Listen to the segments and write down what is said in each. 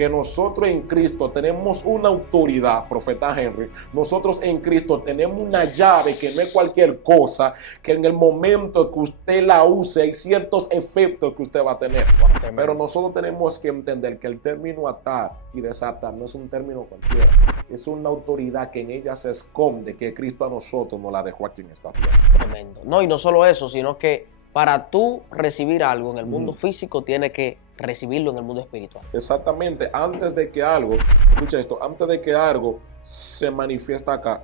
que nosotros en Cristo tenemos una autoridad, profeta Henry, nosotros en Cristo tenemos una llave que no es cualquier cosa, que en el momento que usted la use hay ciertos efectos que usted va a tener. Pero nosotros tenemos que entender que el término atar y desatar no es un término cualquiera, es una autoridad que en ella se esconde, que Cristo a nosotros nos la dejó aquí en esta tierra. Tremendo. No, y no solo eso, sino que para tú recibir algo en el mundo físico, tienes que recibirlo en el mundo espiritual. Exactamente, antes de que algo, escucha esto, antes de que algo se manifiesta acá,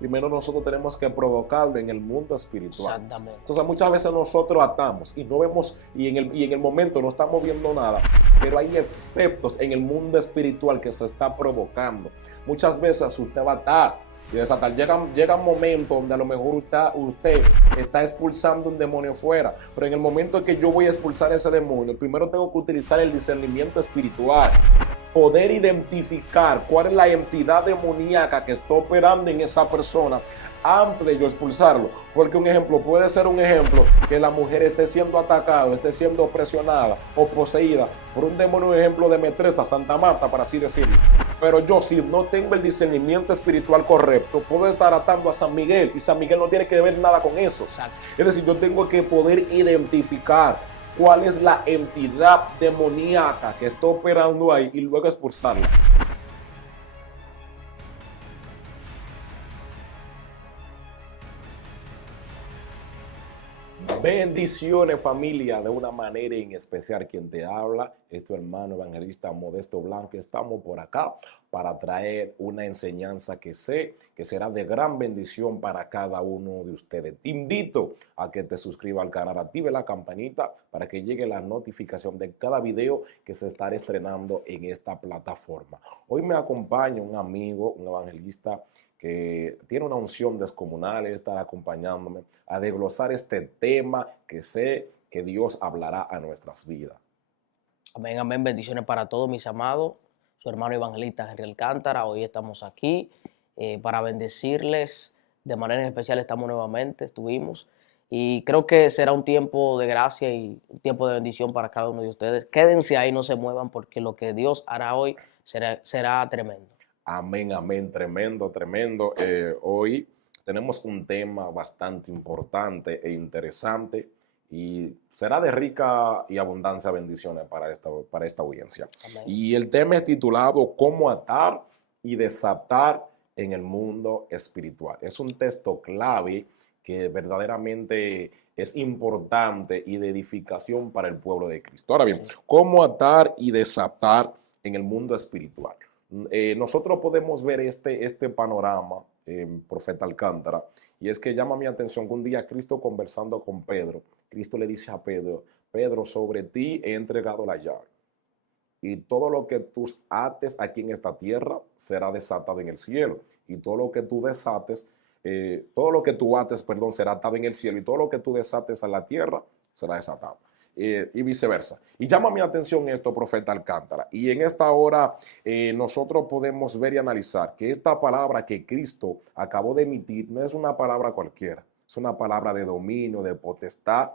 primero nosotros tenemos que provocarlo en el mundo espiritual. Exactamente. Entonces muchas veces nosotros atamos y no vemos, y en el momento no estamos viendo nada, pero hay efectos en el mundo espiritual que se está provocando. Muchas veces usted va a atar y desatar. Llega un momento donde a lo mejor usted está expulsando un demonio fuera, pero en el momento en que yo voy a expulsar ese demonio, primero tengo que utilizar el discernimiento espiritual, poder identificar cuál es la entidad demoníaca que está operando en esa persona antes de yo expulsarlo. Porque un ejemplo, puede ser un ejemplo que la mujer esté siendo atacada, esté siendo presionada o poseída por un demonio, un ejemplo de Metresa, Santa Marta, para así decirlo. Pero yo, si no tengo el discernimiento espiritual correcto, puedo estar atando a San Miguel y San Miguel no tiene que ver nada con eso. Exacto. Es decir, yo tengo que poder identificar cuál es la entidad demoníaca que está operando ahí y luego expulsarla. Bendiciones, familia, de una manera en especial quien te habla es tu hermano evangelista Modesto Blanco. Estamos por acá para traer una enseñanza que sé que será de gran bendición para cada uno de ustedes. Te invito a que te suscribas al canal, active la campanita para que llegue la notificación de cada video que se estará estrenando en esta plataforma. Hoy me acompaña un amigo, un evangelista que tiene una unción descomunal, estará acompañándome a desglosar este tema que sé que Dios hablará a nuestras vidas. Amén, amén. Bendiciones para todos mis amados. Su hermano evangelista Henry Alcántara. Hoy estamos aquí para bendecirles. De manera especial estuvimos. Y creo que será un tiempo de gracia y un tiempo de bendición para cada uno de ustedes. Quédense ahí, no se muevan, porque lo que Dios hará hoy será tremendo. Amén, amén, tremendo, tremendo. Hoy tenemos un tema bastante importante e interesante y será de rica y abundancia bendiciones para esta audiencia. Amén. Y el tema es titulado ¿Cómo atar y desatar en el mundo espiritual? Es un texto clave que verdaderamente es importante y de edificación para el pueblo de Cristo. Ahora bien, ¿cómo atar y desatar en el mundo espiritual? Nosotros podemos ver este panorama, profeta Alcántara, y es que llama mi atención que un día Cristo conversando con Pedro, Cristo le dice a Pedro, Pedro, sobre ti he entregado la llave, y todo lo que tú ates aquí en esta tierra será desatado en el cielo, y todo lo que tú desates, será atado en el cielo, y todo lo que tú desates en la tierra será desatado. Y viceversa. Y llama mi atención esto, profeta Alcántara. Y en esta hora nosotros podemos ver y analizar que esta palabra que Cristo acabó de emitir no es una palabra cualquiera. Es una palabra de dominio, de potestad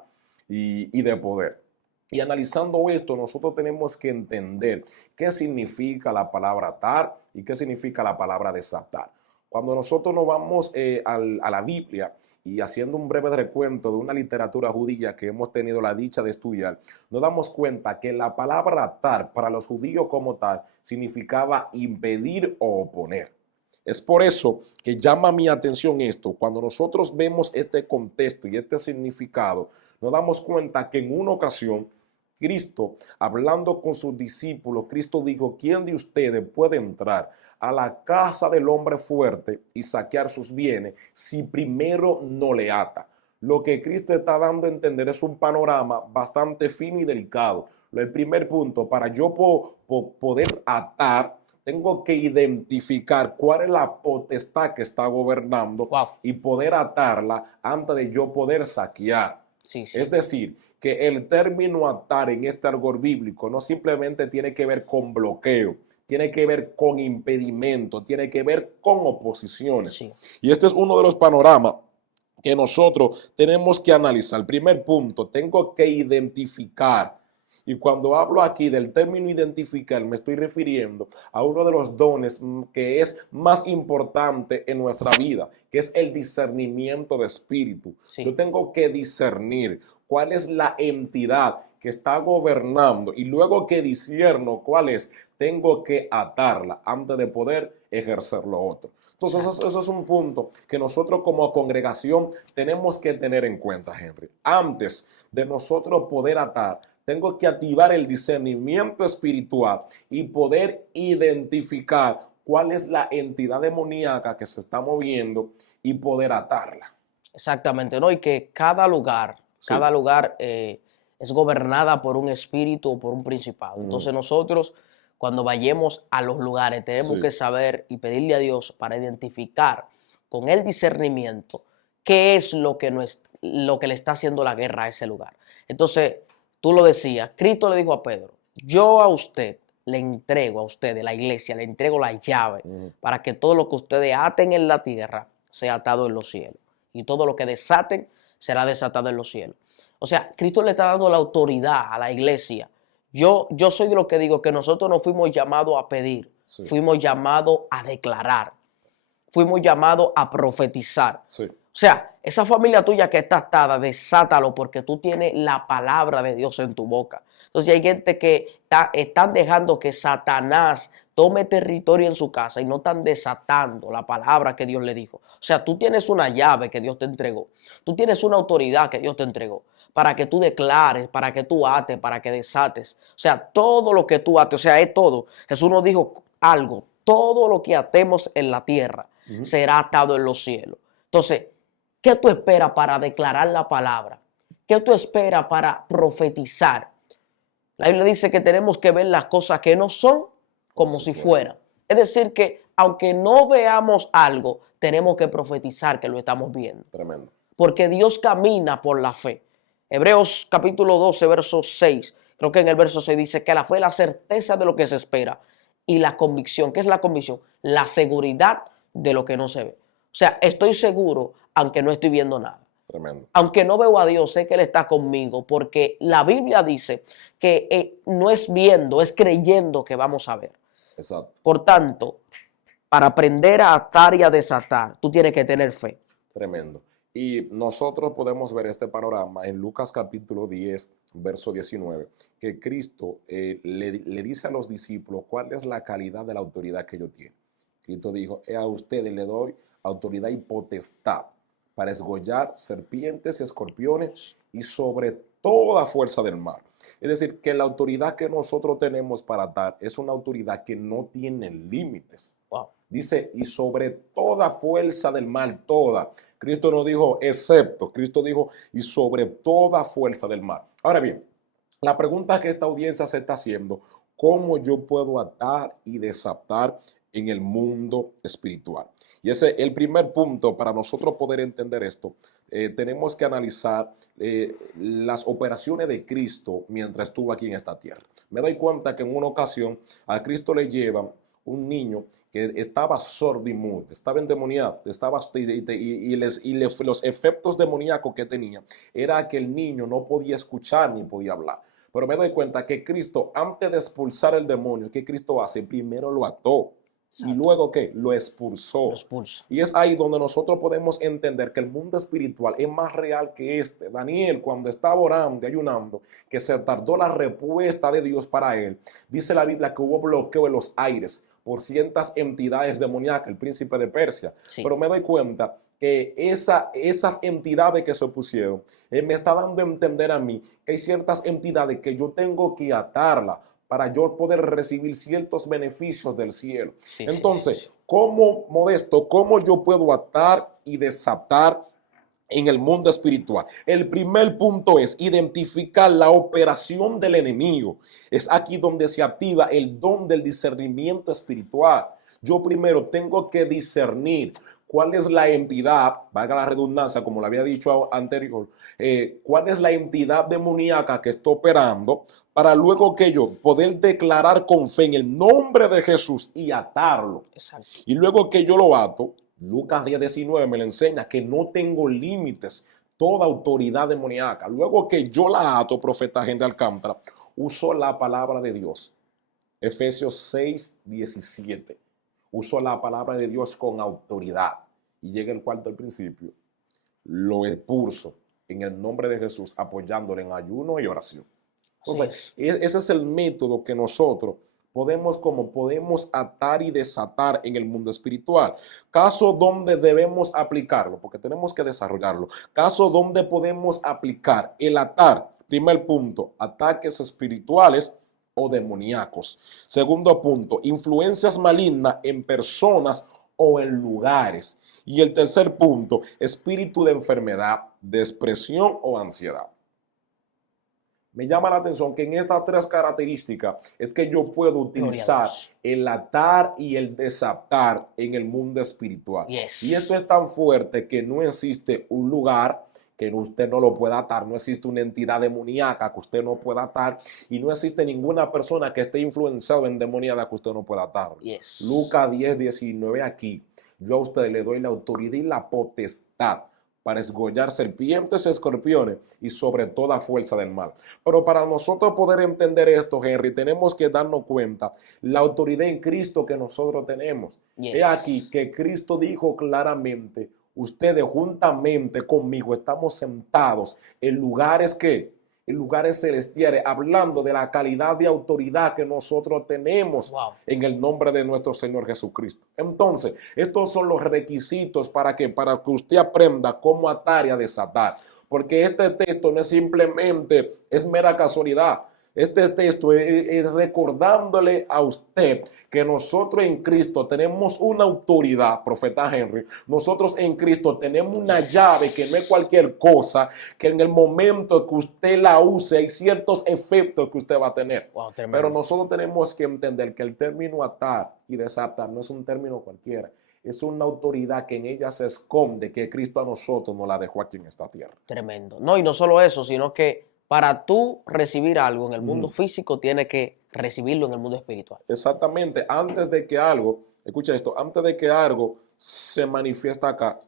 y de poder. Y analizando esto, nosotros tenemos que entender qué significa la palabra atar y qué significa la palabra desatar. Cuando nosotros nos vamos a la Biblia y haciendo un breve recuento de una literatura judía que hemos tenido la dicha de estudiar, nos damos cuenta que la palabra atar para los judíos como tal significaba impedir o oponer. Es por eso que llama mi atención esto. Cuando nosotros vemos este contexto y este significado, nos damos cuenta que en una ocasión Cristo, hablando con sus discípulos, Cristo dijo, ¿quién de ustedes puede entrar a la casa del hombre fuerte y saquear sus bienes si primero no le ata? Lo que Cristo está dando a entender es un panorama bastante fino y delicado. El primer punto, para yo poder atar, tengo que identificar cuál es la potestad que está gobernando y poder atarla antes de yo poder saquear. Sí. Es decir, que el término atar en este argot bíblico no simplemente tiene que ver con bloqueo, tiene que ver con impedimento, tiene que ver con oposiciones. Sí. Y este es uno de los panoramas que nosotros tenemos que analizar. El primer punto, tengo que identificar Y cuando hablo aquí del término identificar, me estoy refiriendo a uno de los dones que es más importante en nuestra vida, que es el discernimiento de espíritu. Sí, Yo tengo que discernir cuál es la entidad que está gobernando y luego que discierno cuál es, tengo que atarla antes de poder ejercer lo otro. Entonces, exacto. eso es un punto que nosotros como congregación tenemos que tener en cuenta, Henry. Antes de nosotros poder atar, tengo que activar el discernimiento espiritual y poder identificar cuál es la entidad demoníaca que se está moviendo y poder atarla. Exactamente, ¿no? Y que Sí. cada lugar es gobernada por un espíritu o por un principado. Mm, Entonces nosotros, cuando vayamos a los lugares, tenemos sí. que saber y pedirle a Dios para identificar con el discernimiento qué es lo que le está haciendo la guerra a ese lugar. Entonces, tú lo decías, Cristo le dijo a Pedro, yo a usted le entrego, a ustedes, la iglesia, le entrego la llave Mm, para que todo lo que ustedes aten en la tierra sea atado en los cielos y todo lo que desaten será desatado en los cielos. O sea, Cristo le está dando la autoridad a la iglesia. Yo soy de los que digo que nosotros no fuimos llamados a pedir, sí. fuimos llamados a declarar, fuimos llamados a profetizar. Sí. O sea, esa familia tuya que está atada, desátalo porque tú tienes la palabra de Dios en tu boca. Entonces hay gente que están dejando que Satanás tome territorio en su casa y no están desatando la palabra que Dios le dijo. O sea, tú tienes una llave que Dios te entregó. Tú tienes una autoridad que Dios te entregó para que tú declares, para que tú ates, para que desates. O sea, todo lo que tú ates, o sea, es todo. Jesús nos dijo algo, todo lo que atemos en la tierra Ujú. será atado en los cielos. Entonces, ¿qué tú esperas para declarar la palabra? ¿Qué tú esperas para profetizar? La Biblia dice que tenemos que ver las cosas que no son Como como si si fuera. fueran. Es decir, que aunque no veamos algo, tenemos que profetizar que lo estamos viendo. Tremendo. Porque Dios camina por la fe. Hebreos capítulo 12, verso 6. Creo que en el verso 6 dice que la fe es la certeza de lo que se espera y la convicción. ¿Qué es la convicción? La seguridad de lo que no se ve. O sea, estoy seguro aunque no estoy viendo nada. Tremendo. Aunque no veo a Dios, sé que Él está conmigo, porque la Biblia dice que no es viendo, es creyendo que vamos a ver. Exacto. Por tanto, para aprender a atar y a desatar, tú tienes que tener fe. Tremendo. Y nosotros podemos ver este panorama en Lucas capítulo 10, verso 19, que Cristo le dice a los discípulos cuál es la calidad de la autoridad que ellos tienen. Cristo dijo, a ustedes le doy autoridad y potestad para esgollar serpientes y escorpiones y sobre toda fuerza del mar. Es decir, que la autoridad que nosotros tenemos para atar es una autoridad que no tiene límites. Wow. Dice, y sobre toda fuerza del mal, toda. Cristo no dijo excepto, Cristo dijo, y sobre toda fuerza del mal. Ahora bien, la pregunta que esta audiencia se está haciendo, ¿cómo yo puedo atar y desatar en el mundo espiritual? Y ese es el primer punto para nosotros poder entender esto. Tenemos que analizar las operaciones de Cristo mientras estuvo aquí en esta tierra. Me doy cuenta que en una ocasión a Cristo le llevan un niño que estaba sordo y mudo, estaba endemoniado, los efectos demoníacos que tenía era que el niño no podía escuchar ni podía hablar. Pero me doy cuenta que Cristo, antes de expulsar el demonio, ¿qué Cristo hace? Primero lo ató y Exacto. luego ¿qué? Lo Lo expulsó. expulsa. Y es ahí donde nosotros podemos entender que el mundo espiritual es más real que este. Daniel, cuando estaba orando y ayunando, que se tardó la respuesta de Dios para él, dice la Biblia que hubo bloqueo en los aires por ciertas entidades demoníacas, el príncipe de Persia. Sí. Pero me doy cuenta que esas entidades que se opusieron, me está dando a entender a mí que hay ciertas entidades que yo tengo que atarlas para yo poder recibir ciertos beneficios del cielo. Sí, Entonces, sí. ¿cómo, Modesto, cómo yo puedo atar y desatar en el mundo espiritual? El primer punto es identificar la operación del enemigo. Es aquí donde se activa el don del discernimiento espiritual. Yo primero tengo que discernir cuál es la entidad, valga la redundancia, como lo había dicho anterior, cuál es la entidad demoníaca que está operando, para luego que yo poder declarar con fe en el nombre de Jesús y atarlo. Exacto. Y luego que yo lo ato, Lucas 10:19 me le enseña que no tengo límites, toda autoridad demoníaca. Luego que yo la ato, profeta Henry Alcántara, usó la palabra de Dios. Efesios 6:17. Usó la palabra de Dios con autoridad. Y llega el cuarto al principio. Lo expulso en el nombre de Jesús, apoyándole en ayuno y oración. Entonces, ese es el método que nosotros podemos atar y desatar en el mundo espiritual. Caso donde debemos aplicarlo, porque tenemos que desarrollarlo. Caso donde podemos aplicar el atar. Primer punto, ataques espirituales o demoníacos. Segundo punto, influencias malignas en personas o en lugares. Y el tercer punto, espíritu de enfermedad, depresión o ansiedad. Me llama la atención que en estas tres características es que yo puedo utilizar el atar y el desatar en el mundo espiritual. Yes. Y esto es tan fuerte que no existe un lugar que usted no lo pueda atar, no existe una entidad demoníaca que usted no pueda atar y no existe ninguna persona que esté influenciada en demoníaca que usted no pueda atar. Yes. Lucas 10:19 aquí, yo a usted le doy la autoridad y la potestad para esgollar serpientes y escorpiones y sobre toda fuerza del mal. Pero para nosotros poder entender esto, Henry, tenemos que darnos cuenta la autoridad en Cristo que nosotros tenemos. Yes. He aquí que Cristo dijo claramente, ustedes juntamente conmigo estamos sentados en lugares en lugares celestiales, hablando de la calidad de autoridad que nosotros tenemos en el nombre de nuestro Señor Jesucristo. Entonces, estos son los requisitos para que usted aprenda cómo atar y a desatar. Porque este texto no es simplemente, es mera casualidad. Este texto es recordándole a usted que nosotros en Cristo tenemos una autoridad, profeta Henry. Nosotros en Cristo tenemos una llave que no es cualquier cosa, que en el momento que usted la use hay ciertos efectos que usted va a tener. Pero nosotros tenemos que entender que el término atar y desatar no es un término cualquiera. Es una autoridad que en ella se esconde, que Cristo a nosotros nos la dejó aquí en esta tierra. Tremendo. No, y no solo eso, sino que para tú recibir algo en el mundo físico, tienes que recibirlo en el mundo espiritual. Exactamente. Antes de que algo, escucha esto, antes de que algo se manifiesta acá,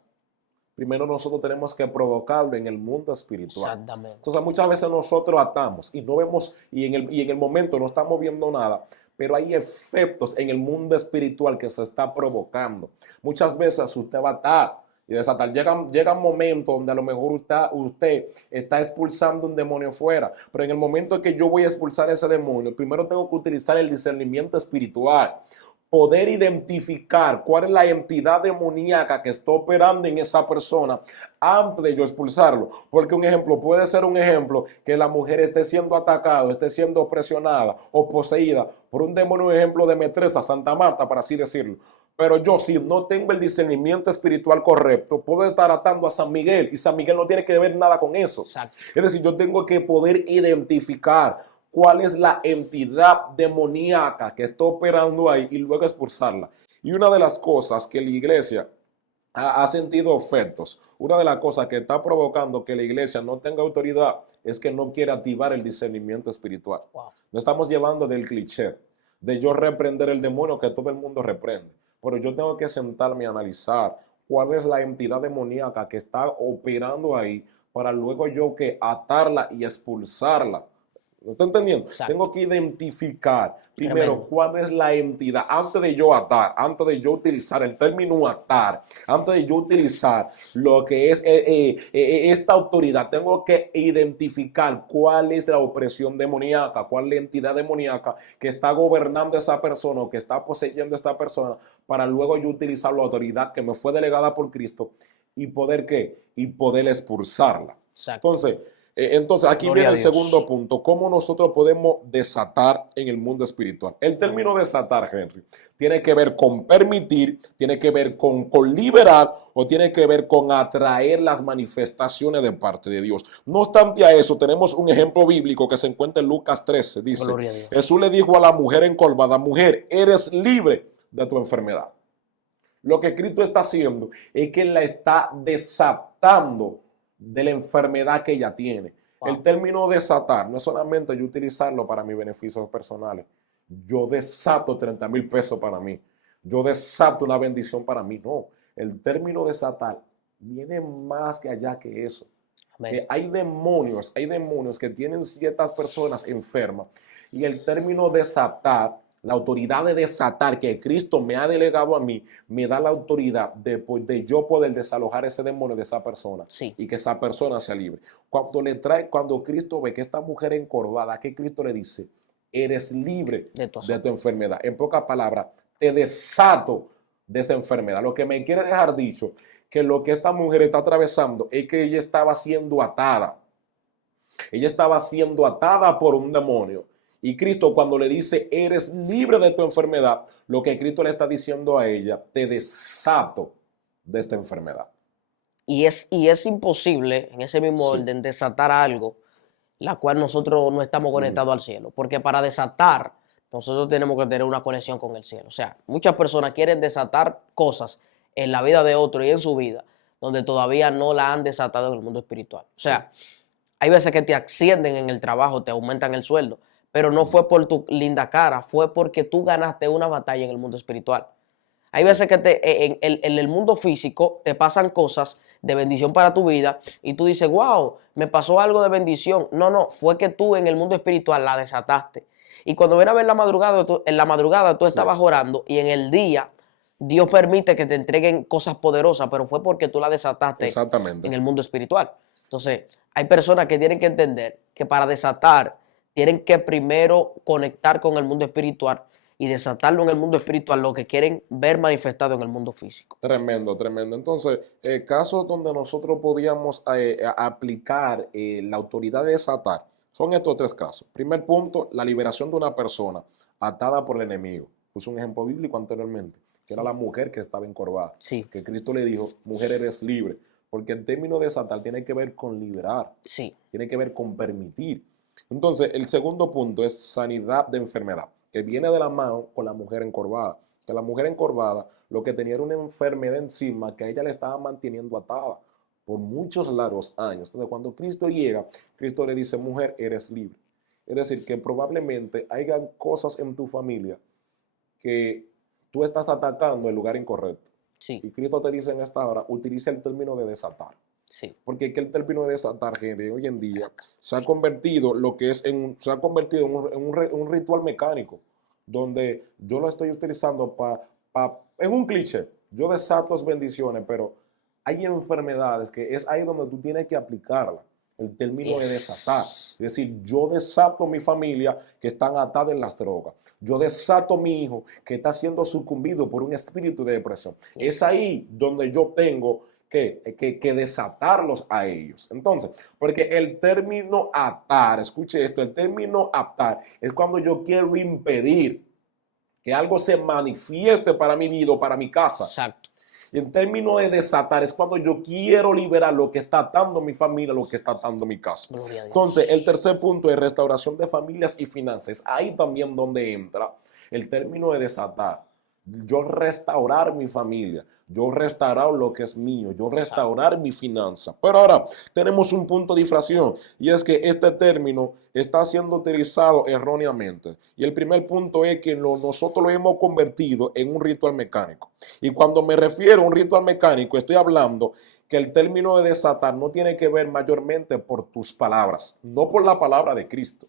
primero nosotros tenemos que provocarlo en el mundo espiritual. Exactamente. Entonces muchas veces nosotros atamos y no vemos, y en el momento no estamos viendo nada, pero hay efectos en el mundo espiritual que se está provocando. Muchas veces usted va a atar y desatar. Llega un momento donde a lo mejor usted está expulsando un demonio fuera, pero en el momento en que yo voy a expulsar ese demonio, primero tengo que utilizar el discernimiento espiritual, poder identificar cuál es la entidad demoníaca que está operando en esa persona antes de yo expulsarlo. Porque un ejemplo, puede ser un ejemplo que la mujer esté siendo atacada, esté siendo presionada o poseída por un demonio, un ejemplo de Metresa, Santa Marta, para así decirlo. Pero yo, si no tengo el discernimiento espiritual correcto, puedo estar atando a San Miguel y San Miguel no tiene que ver nada con eso. Exacto. Es decir, yo tengo que poder identificar cuál es la entidad demoníaca que está operando ahí y luego expulsarla. Y una de las cosas que la iglesia ha sentido efectos, una de las cosas que está provocando que la iglesia no tenga autoridad es que no quiere activar el discernimiento espiritual. No estamos llevando del cliché de yo reprender el demonio que todo el mundo reprende. Pero yo tengo que sentarme a analizar cuál es la entidad demoníaca que está operando ahí para luego yo que atarla y expulsarla. ¿No está entendiendo? Exacto. Tengo que identificar primero cuál es la entidad antes de yo atar, antes de yo utilizar el término atar, antes de yo utilizar lo que es esta autoridad. Tengo que identificar cuál es la opresión demoníaca, cuál es la entidad demoníaca que está gobernando a esa persona o que está poseyendo a esta persona para luego yo utilizar la autoridad que me fue delegada por Cristo y poder ¿qué? Y poder expulsarla. Exacto. Entonces, aquí Gloria viene el a Dios. segundo punto, cómo nosotros podemos desatar en el mundo espiritual. El término desatar, Henry, tiene que ver con permitir, tiene que ver con liberar o tiene que ver con atraer las manifestaciones de parte de Dios. No obstante a eso, tenemos un ejemplo bíblico que se encuentra en Lucas 13. Dice, Gloria a Dios. Jesús le dijo a la mujer encorvada, mujer, eres libre de tu enfermedad. Lo que Cristo está haciendo es que la está desatando de la enfermedad que ella tiene. El término desatar no es solamente yo utilizarlo para mis beneficios personales. Yo desato 30,000 pesos para mí. Yo desato una bendición para mí. No, el término desatar viene más que allá que eso. Amén. Que hay demonios que tienen ciertas personas enfermas y el término desatar, la autoridad de desatar que Cristo me ha delegado a mí, me da la autoridad de yo poder desalojar ese demonio de esa persona Sí, y que esa persona sea libre. Cuando Cristo ve que esta mujer encorvada, ¿qué Cristo le dice? Eres libre de tu de tu azote. enfermedad. En pocas palabras, te desato de esa enfermedad. Lo que me quiere dejar dicho, que lo que esta mujer está atravesando es que ella estaba siendo atada. Ella estaba siendo atada por un demonio. Y Cristo cuando le dice, eres libre de tu enfermedad, lo que Cristo le está diciendo a ella, te desato de esta enfermedad. Y es imposible, en ese mismo Sí. orden, desatar algo la cual nosotros no estamos conectados al cielo. Porque para desatar, nosotros tenemos que tener una conexión con el cielo. O sea, muchas personas quieren desatar cosas en la vida de otro y en su vida, donde todavía no la han desatado en el mundo espiritual. O sea, hay veces que te ascienden en el trabajo, te aumentan el sueldo, pero no fue por tu linda cara, fue porque tú ganaste una batalla en el mundo espiritual. Hay Sí. veces que en el mundo físico te pasan cosas de bendición para tu vida y tú dices, wow, me pasó algo de bendición. No, no, fue que tú en el mundo espiritual la desataste. Y cuando ven a ver en la madrugada tú Sí. estabas orando y en el día Dios permite que te entreguen cosas poderosas, pero fue porque tú la desataste Exactamente. en el mundo espiritual. Entonces, hay personas que tienen que entender que para desatar tienen que primero conectar con el mundo espiritual y desatarlo en el mundo espiritual, lo que quieren ver manifestado en el mundo físico. Tremendo, tremendo. Entonces, casos donde nosotros podíamos aplicar la autoridad de desatar son estos tres casos. Primer punto, la liberación de una persona atada por el enemigo. Puse un ejemplo bíblico anteriormente, que era Sí, la mujer que estaba encorvada, sí, que Cristo le dijo, mujer eres libre, porque el término desatar tiene que ver con liberar, sí, tiene que ver con permitir. Entonces, el segundo punto es sanidad de enfermedad, que viene de la mano con la mujer encorvada. Que la mujer encorvada lo que tenía era una enfermedad encima que a ella le estaba manteniendo atada por muchos largos años. Entonces, cuando Cristo llega, Cristo le dice, mujer, eres libre. Es decir, que probablemente hayan cosas en tu familia que tú estás atacando en el lugar incorrecto. sí, Y Cristo te dice en esta hora, utiliza el término de desatar. sí, Porque es que el término de desatar, gente, hoy en día se ha convertido lo que es se ha convertido en un ritual mecánico, donde yo lo estoy utilizando en un cliché. Yo desato bendiciones, pero hay enfermedades que es ahí donde tú tienes que aplicarla. El término de desatar. yes, Es decir, yo desato mi familia que están atadas en las drogas. Yo desato mi hijo que está siendo sucumbido por un espíritu de depresión. Es yes, ahí donde yo tengo que desatarlos a ellos. Entonces, porque el término atar, escuche esto, el término atar es cuando yo quiero impedir que algo se manifieste para mi vida o para mi casa. exacto, Y en términos de desatar es cuando yo quiero liberar lo que está atando mi familia, lo que está atando mi casa. gloria a Entonces, el Dios, tercer punto es restauración de familias y finanzas. Ahí también donde entra el término de desatar. Yo restaurar mi familia, yo restaurar lo que es mío, yo exacto, restaurar mi finanza. Pero ahora tenemos un punto de difracción y es que este término está siendo utilizado erróneamente. Y el primer punto es que nosotros lo hemos convertido en un ritual mecánico. Y cuando me refiero a un ritual mecánico, estoy hablando que el término de desatar no tiene que ver mayormente por tus palabras, no por la palabra de Cristo.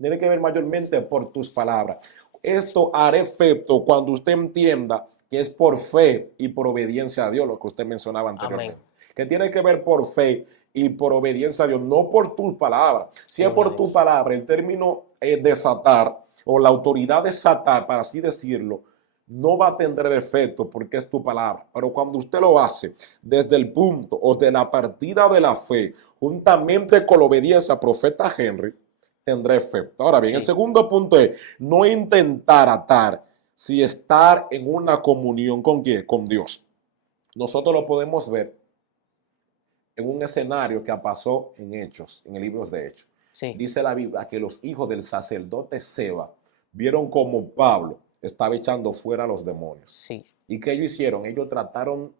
Tiene que ver mayormente por tus palabras. Esto hará efecto cuando usted entienda que es por fe y por obediencia a Dios, lo que usted mencionaba amén, anteriormente. Que tiene que ver por fe y por obediencia a Dios, no por tus palabras. Si es gloria a por tu Dios, palabra, el término desatar o la autoridad de desatar, para así decirlo, no va a tener efecto porque es tu palabra. Pero cuando usted lo hace desde el punto o de la partida de la fe, juntamente con la obediencia al profeta Henry, tendrá efecto. Ahora bien, el sí, segundo punto es no intentar atar, si estar en una comunión con quién, con Dios. Nosotros lo podemos ver en un escenario que pasó en Hechos, en el libro de Hechos. sí, Dice la Biblia que los hijos del sacerdote Seba vieron como Pablo estaba echando fuera a los demonios. sí, ¿Y qué ellos hicieron? Ellos trataron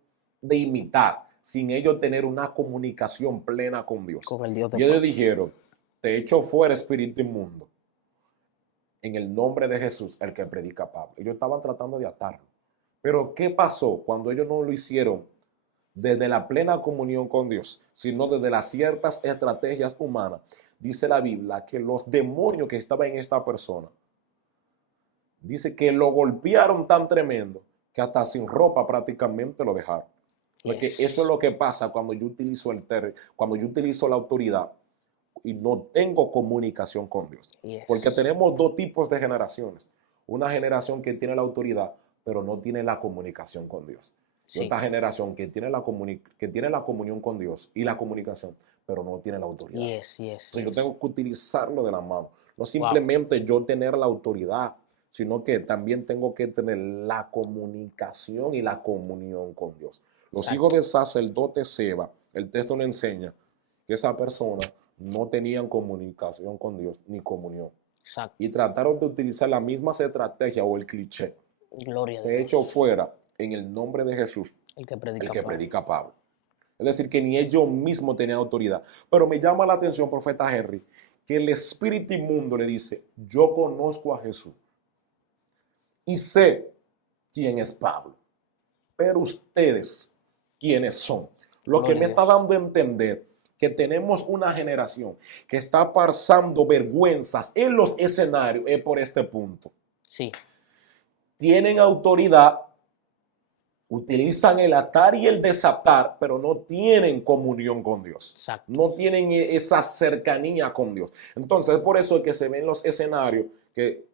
de imitar, sin ellos tener una comunicación plena con Dios. con el Dios de Y ellos paz, dijeron, te echo fuera espíritu inmundo, en el nombre de Jesús, el que predica Pablo. Ellos estaban tratando de atarlo. Pero ¿qué pasó cuando ellos no lo hicieron desde la plena comunión con Dios, sino desde las ciertas estrategias humanas. Dice la Biblia que los demonios que estaban en esta persona, dice que lo golpearon tan tremendo que hasta sin ropa prácticamente lo dejaron. Porque eso es lo que pasa cuando yo utilizo cuando yo utilizo la autoridad y no tengo comunicación con Dios. Porque tenemos dos tipos de generaciones. Una generación que tiene la autoridad, pero no tiene la comunicación con Dios. Y otra generación que tiene la comunión con Dios y la comunicación, pero no tiene la autoridad. Entonces yo tengo que utilizarlo de la mano. No simplemente yo tener la autoridad, sino que también tengo que tener la comunicación y la comunión con Dios. Los hijos del sacerdote Seba, el texto nos enseña que esa persona no tenían comunicación con Dios ni comunión. Y trataron de utilizar la misma estrategia o el cliché. Gloria a Dios. De hecho, fuera en el nombre de Jesús, el que predica Pablo. Es decir, que ni ellos mismos tenían autoridad. Pero me llama la atención, profeta Henry, que el espíritu inmundo le dice, yo conozco a Jesús y sé quién es Pablo, pero ustedes, ¿quiénes son? Lo que me está dando a entender que tenemos una generación que está pasando vergüenzas en los escenarios es por este punto. Sí. Tienen autoridad, utilizan el atar y el desatar, pero no tienen comunión con Dios. Exacto. No tienen esa cercanía con Dios. Entonces, es por eso que se ven los escenarios que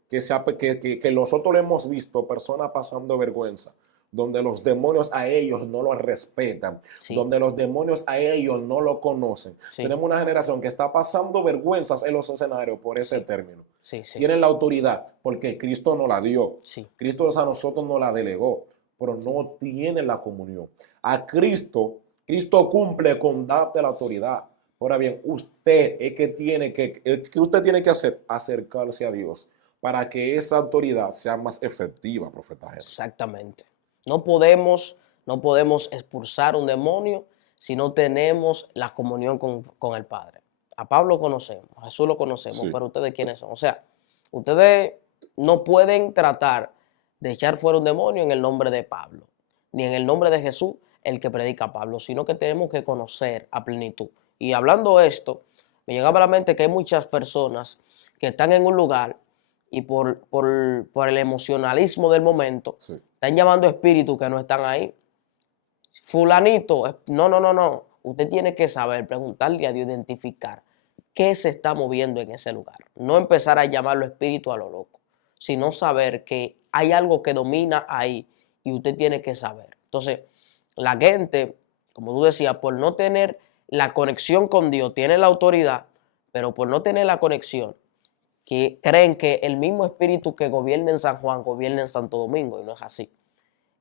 nosotros lo hemos visto, personas pasando vergüenza, donde los demonios a ellos no lo respetan, donde los demonios a ellos no lo conocen. Tenemos una generación que está pasando vergüenzas en los escenarios por ese término. Tienen la autoridad porque Cristo nos la dio. Cristo a nosotros nos la delegó, pero no tienen la comunión. A Cristo cumple con darte la autoridad. Ahora bien, usted es que usted tiene que hacer, acercarse a Dios para que esa autoridad sea más efectiva, profeta Jesús. Exactamente. No podemos expulsar un demonio si no tenemos la comunión con el Padre. A Pablo conocemos, a Jesús lo conocemos, pero ¿ustedes quiénes son? O sea, ustedes no pueden tratar de echar fuera un demonio en el nombre de Pablo, ni en el nombre de Jesús, el que predica Pablo, sino que tenemos que conocer a plenitud. Y hablando esto, me llegaba a la mente que hay muchas personas que están en un lugar y por el emocionalismo del momento, están llamando espíritus que no están ahí. Fulanito, no. Usted tiene que saber, preguntarle a Dios, identificar qué se está moviendo en ese lugar. No empezar a llamarlo espíritu a lo loco, sino saber que hay algo que domina ahí y usted tiene que saber. Entonces, la gente, como tú decías, por no tener la conexión con Dios, tiene la autoridad, pero por no tener la conexión, que creen que el mismo espíritu que gobierna en San Juan gobierna en Santo Domingo, y no es así.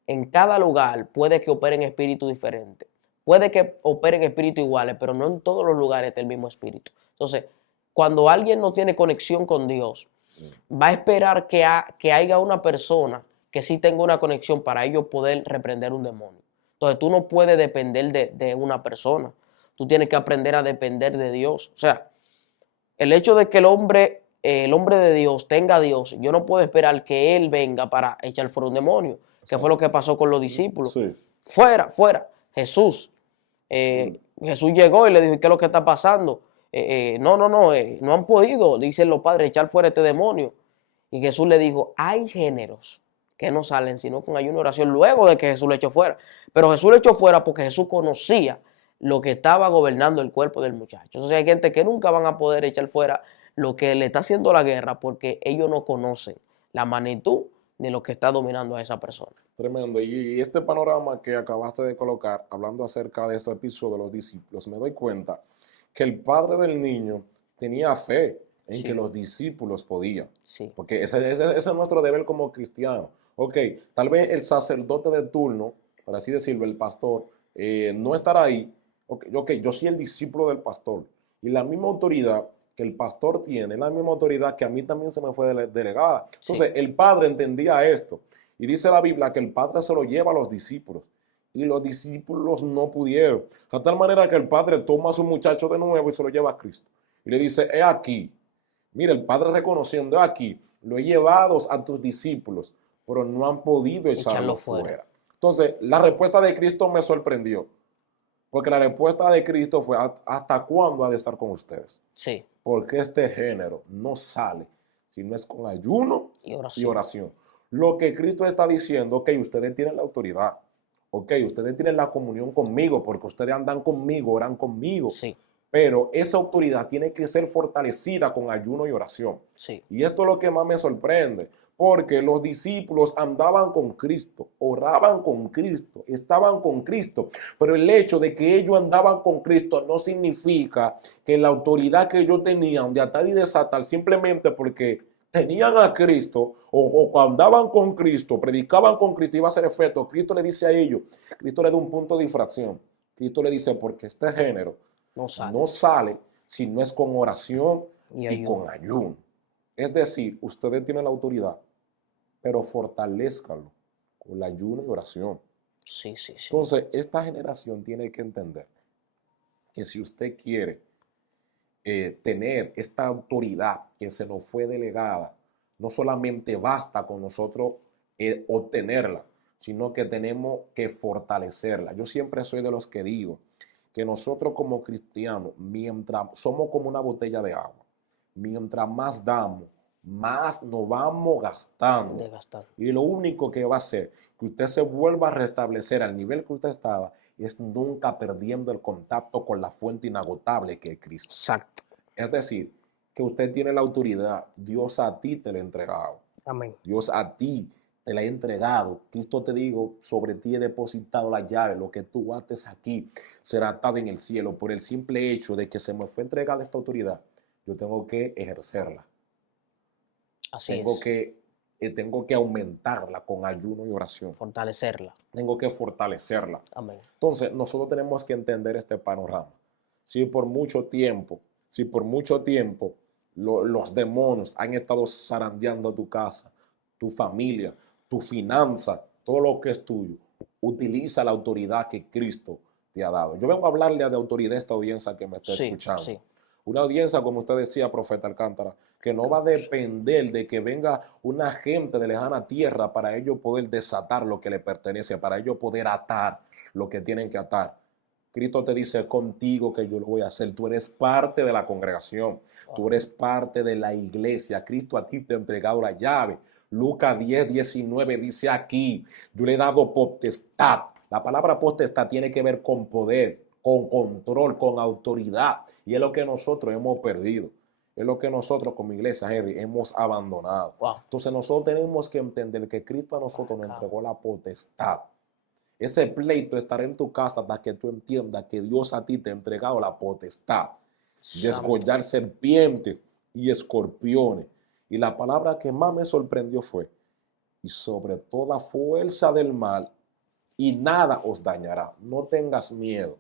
En cada lugar puede que operen espíritus diferentes, puede que operen espíritus iguales, pero no en todos los lugares está el mismo espíritu. Entonces, cuando alguien no tiene conexión con Dios, va a esperar que haya una persona que sí tenga una conexión para ellos poder reprender un demonio. Entonces, tú no puedes depender de una persona, tú tienes que aprender a depender de Dios. O sea, el hecho de que el hombre de Dios tenga a Dios, yo no puedo esperar que Él venga para echar fuera un demonio, que fue lo que pasó con los discípulos. Fuera. Jesús llegó y le dijo, ¿qué es lo que está pasando? No han podido, dicen los padres, echar fuera este demonio. Y Jesús le dijo, hay géneros que no salen sino con ayuno y oración, luego de que Jesús lo echó fuera. Pero Jesús lo echó fuera porque Jesús conocía lo que estaba gobernando el cuerpo del muchacho. Entonces hay gente que nunca van a poder echar fuera lo que le está haciendo la guerra porque ellos no conocen la magnitud de lo que está dominando a esa persona. Tremendo. Y este panorama que acabaste de colocar, hablando acerca de este episodio de los discípulos, me doy cuenta que el padre del niño tenía fe en que los discípulos podían. Porque ese es nuestro deber como cristianos. Ok, tal vez el sacerdote de turno, por así decirlo, el pastor, no estará ahí. Ok, yo soy el discípulo del pastor. Y la misma autoridad que el pastor tiene, la misma autoridad que a mí también se me fue delegada. Entonces, el padre entendía esto. Y dice la Biblia que el padre se lo lleva a los discípulos. Y los discípulos no pudieron. De tal manera que el padre toma a su muchacho de nuevo y se lo lleva a Cristo. Y le dice, he aquí. Mira, el padre reconociendo, aquí, lo he llevado a tus discípulos, pero no han podido echarlo fuera. Entonces, la respuesta de Cristo me sorprendió. Porque la respuesta de Cristo fue, ¿hasta cuándo ha de estar con ustedes? Sí. Porque este género no sale si no es con ayuno Y y oración. oración. Lo que Cristo está diciendo, ok, ustedes tienen la autoridad. Ok, ustedes tienen la comunión conmigo porque ustedes andan conmigo, oran conmigo. Sí, Pero esa autoridad tiene que ser fortalecida con ayuno y oración. sí. Y esto es lo que más me sorprende, porque los discípulos andaban con Cristo, oraban con Cristo, estaban con Cristo, pero el hecho de que ellos andaban con Cristo no significa que la autoridad que ellos tenían de atar y desatar simplemente porque tenían a Cristo o andaban con Cristo, predicaban con Cristo, iba a hacer efecto. Cristo le dice a ellos, Cristo le da un punto de infracción. Cristo le dice, porque este género No sale. no sale si no es con oración Y y con ayuno. Es decir, ustedes tienen la autoridad, pero fortalezcanlo con el ayuno y oración. Sí, sí, sí. Entonces, esta generación tiene que entender que si usted quiere tener esta autoridad que se nos fue delegada, no solamente basta con nosotros obtenerla, sino que tenemos que fortalecerla. Yo siempre soy de los que digo que nosotros como cristianos, mientras somos como una botella de agua, mientras más damos, más nos vamos gastando. Y lo único que va a hacer que usted se vuelva a restablecer al nivel que usted estaba es nunca perdiendo el contacto con la fuente inagotable que es Cristo. Exacto. Es decir, que usted tiene la autoridad, Dios a ti te la ha entregado. Amén. Dios a ti te la ha entregado. Cristo te digo, sobre ti he depositado la llave. Lo que tú ates aquí será atado en el cielo. Por el simple hecho de que se me fue entregada esta autoridad, yo tengo que ejercerla. Así Tengo que aumentarla con ayuno y oración. Fortalecerla. Tengo que fortalecerla. Amén. Entonces, nosotros tenemos que entender este panorama. Si por mucho tiempo los demonios han estado zarandeando tu casa, tu familia, tu finanza, todo lo que es tuyo, utiliza la autoridad que Cristo te ha dado. Yo vengo a hablarle de autoridad a esta audiencia que me está escuchando. Sí. Una audiencia, como usted decía, profeta Alcántara, que no va a depender de que venga una gente de lejana tierra para ellos poder desatar lo que le pertenece, para ellos poder atar lo que tienen que atar. Cristo te dice, contigo que yo lo voy a hacer. Tú eres parte de la congregación. Tú eres parte de la iglesia. Cristo a ti te ha entregado la llave. Lucas 10:19 dice aquí, yo le he dado potestad. La palabra potestad tiene que ver con poder, con control, con autoridad. Y es lo que nosotros hemos perdido. Es lo que nosotros como iglesia, Henry, hemos abandonado. Wow. Entonces nosotros tenemos que entender que Cristo a nosotros nos entregó la potestad. Ese pleito estará en tu casa hasta que tú entiendas que Dios a ti te ha entregado la potestad de desgollar serpientes y escorpiones. Y la palabra que más me sorprendió fue, y sobre toda fuerza del mal, y nada os dañará. No tengas miedo.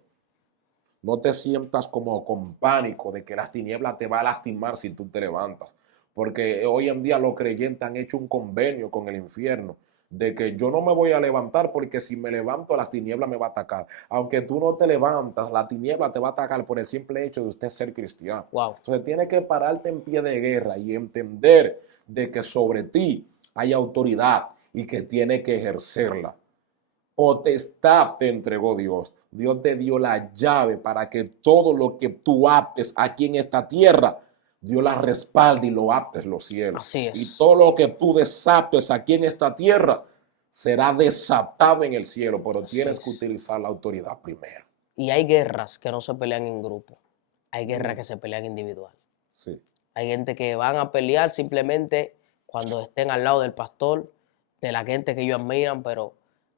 No te sientas como con pánico de que las tinieblas te va a lastimar si tú te levantas. Porque hoy en día los creyentes han hecho un convenio con el infierno de que yo no me voy a levantar porque si me levanto las tinieblas me va a atacar. Aunque tú no te levantas, la tiniebla te va a atacar por el simple hecho de usted ser cristiano. Wow. Entonces tienes que pararte en pie de guerra y entender de que sobre ti hay autoridad y que tiene que ejercerla. Potestad te entregó Dios. Dios te dio la llave para que todo lo que tú aptes aquí en esta tierra, Dios la respalde y lo aptes los cielos. Así es. Y todo lo que tú desates aquí en esta tierra será desatado en el cielo, pero tienes que utilizar la autoridad primero. Y hay guerras que no se pelean en grupo. Hay guerras que se pelean individual. Sí. Hay gente que van a pelear simplemente cuando estén al lado del pastor, de la gente que ellos admiran, pero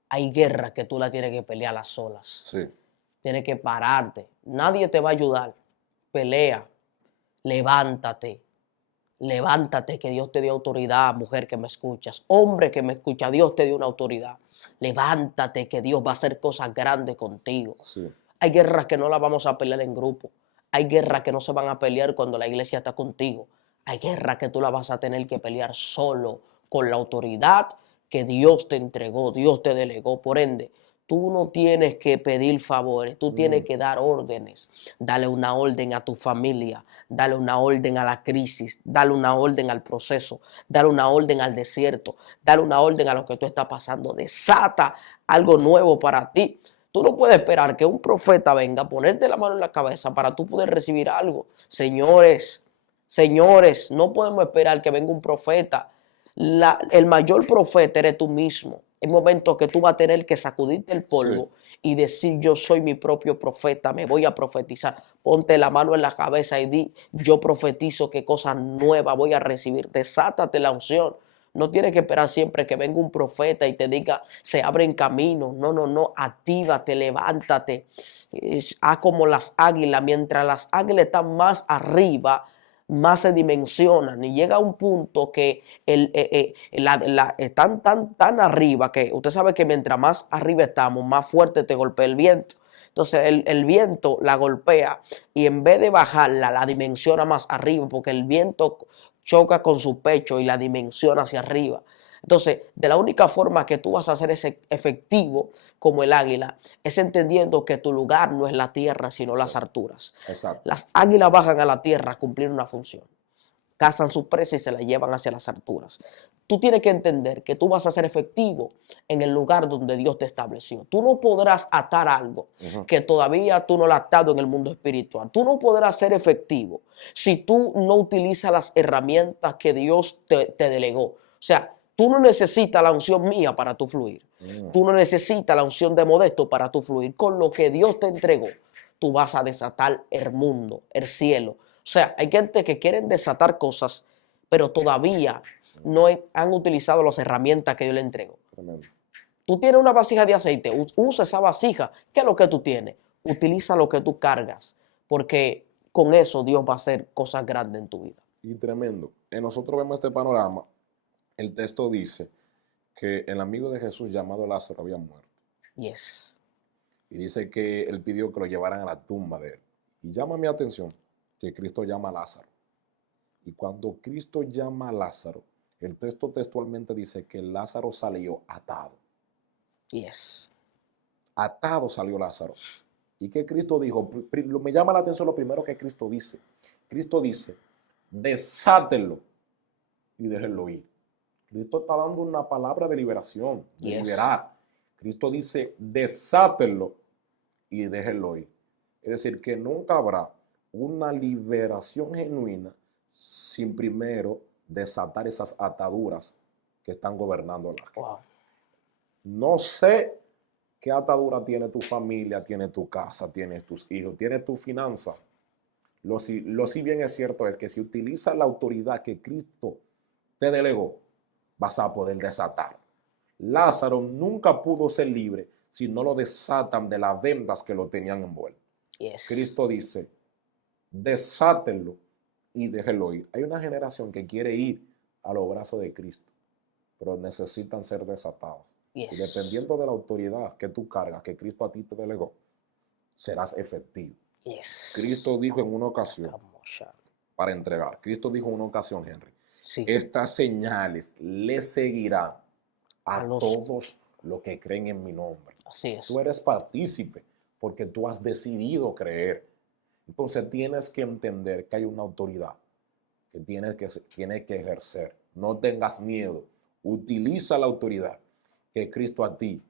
hay guerras que tú la tienes que pelear a las solas. Sí. Tienes que pararte. Nadie te va a ayudar. Pelea. Levántate. Levántate, que Dios te dio autoridad, mujer que me escuchas. Hombre que me escucha, Dios te dio una autoridad. Levántate, que Dios va a hacer cosas grandes contigo. Sí. Hay guerras que no las vamos a pelear en grupo. Hay guerras que no se van a pelear cuando la iglesia está contigo. Hay guerras que tú las vas a tener que pelear solo, con la autoridad que Dios te entregó, Dios te delegó. Por ende, tú no tienes que pedir favores, tú tienes que dar órdenes. Dale una orden a tu familia, dale una orden a la crisis, dale una orden al proceso, dale una orden al desierto, dale una orden a lo que tú estás pasando. Desata algo nuevo para ti. Tú no puedes esperar que un profeta venga a ponerte la mano en la cabeza para tú poder recibir algo. Señores, señores, no podemos esperar que venga un profeta. El mayor profeta eres tú mismo. Hay momentos que tú vas a tener que sacudirte el polvo y decir: yo soy mi propio profeta, me voy a profetizar. Ponte la mano en la cabeza y di: yo profetizo que cosas nuevas voy a recibir. Desátate la unción. No tienes que esperar siempre que venga un profeta y te diga: se abren caminos. No, no, no. Actívate, levántate. Haz como las águilas. Mientras las águilas están más arriba, más se dimensionan. Y llega un punto que están tan arriba que usted sabe que mientras más arriba estamos, más fuerte te golpea el viento. Entonces el viento la golpea y en vez de bajarla, la dimensiona más arriba, porque el viento choca con su pecho y la dimensiona hacia arriba. Entonces, de la única forma que tú vas a ser ese efectivo como el águila es entendiendo que tu lugar no es la tierra, sino las alturas. Exacto. Las águilas bajan a la tierra a cumplir una función. Cazan su presa y se la llevan hacia las alturas. Tú tienes que entender que tú vas a ser efectivo en el lugar donde Dios te estableció. Tú no podrás atar algo que todavía tú no lo has atado en el mundo espiritual. Tú no podrás ser efectivo si tú no utilizas las herramientas que Dios te delegó. O sea, tú no necesitas la unción mía para tu fluir. Tú no necesitas la unción de Modesto para tu fluir. Con lo que Dios te entregó, tú vas a desatar el mundo, el cielo. O sea, hay gente que quieren desatar cosas, pero todavía no han utilizado las herramientas que Dios le entregó. Tremendo. Tú tienes una vasija de aceite, usa esa vasija. ¿Qué es lo que tú tienes? Utiliza lo que tú cargas, porque con eso Dios va a hacer cosas grandes en tu vida. Y tremendo. Nosotros vemos este panorama. El texto dice que el amigo de Jesús llamado Lázaro había muerto. Yes. Y dice que él pidió que lo llevaran a la tumba de él. Y llama mi atención que Cristo llama a Lázaro. Y cuando Cristo llama a Lázaro, el texto textualmente dice que Lázaro salió atado. Yes. Atado salió Lázaro. ¿Y qué Cristo dijo? Me llama la atención lo primero que Cristo dice. Cristo dice: desátenlo y déjenlo ir. Cristo está dando una palabra de liberación, de liberar. Cristo dice: desátenlo y déjenlo ir. Es decir, que nunca habrá una liberación genuina sin primero desatar esas ataduras que están gobernando la gente. Wow. No sé qué atadura tiene tu familia, tiene tu casa, tienes tus hijos, tienes tu finanza. Lo si bien es cierto es que si utilizas la autoridad que Cristo te delegó, vas a poder desatar. Lázaro nunca pudo ser libre si no lo desatan de las vendas que lo tenían envuelto. Yes. Cristo dice: desátenlo y déjenlo ir. Hay una generación que quiere ir a los brazos de Cristo, pero necesitan ser desatadas. Yes. Y dependiendo de la autoridad que tú cargas, que Cristo a ti te delegó, serás efectivo. Yes. Cristo dijo en una ocasión, para entregar, Cristo dijo en una ocasión, Henry, sí, estas señales le seguirán a todos los que creen en mi nombre. Así es. Tú eres partícipe porque tú has decidido creer. Entonces tienes que entender que hay una autoridad que tienes que ejercer. No tengas miedo. Utiliza la autoridad que Cristo a ti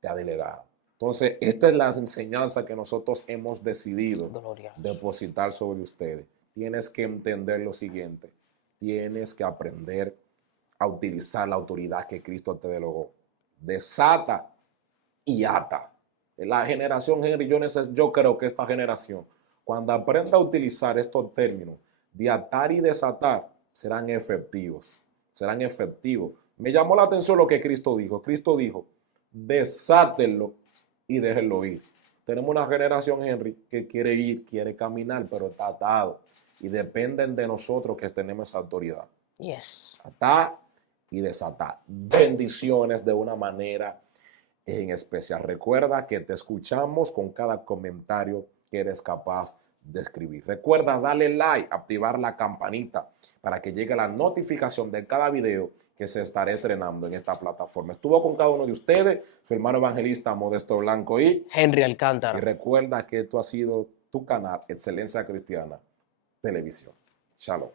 te ha delegado. Entonces, esta es la enseñanza que nosotros hemos decidido depositar sobre ustedes. Tienes que entender lo siguiente. Tienes que aprender a utilizar la autoridad que Cristo te delegó. Desata y ata. La generación Henry, yo creo que esta generación, cuando aprenda a utilizar estos términos de atar y desatar, serán efectivos. Serán efectivos. Me llamó la atención lo que Cristo dijo. Cristo dijo: desátenlo y déjenlo ir. Tenemos una generación, Henry, que quiere ir, quiere caminar, pero está atado. Y dependen de nosotros que tenemos esa autoridad. Yes. Atar y desatar. Bendiciones de una manera en especial. Recuerda que te escuchamos con cada comentario que eres capaz de escribir. Recuerda darle like, activar la campanita para que llegue la notificación de cada video que se estará estrenando en esta plataforma. Estuvo con cada uno de ustedes su hermano evangelista Modesto Blanco y Henry Alcántara. Y recuerda que esto ha sido tu canal Excelencia Cristiana Televisión. Shalom.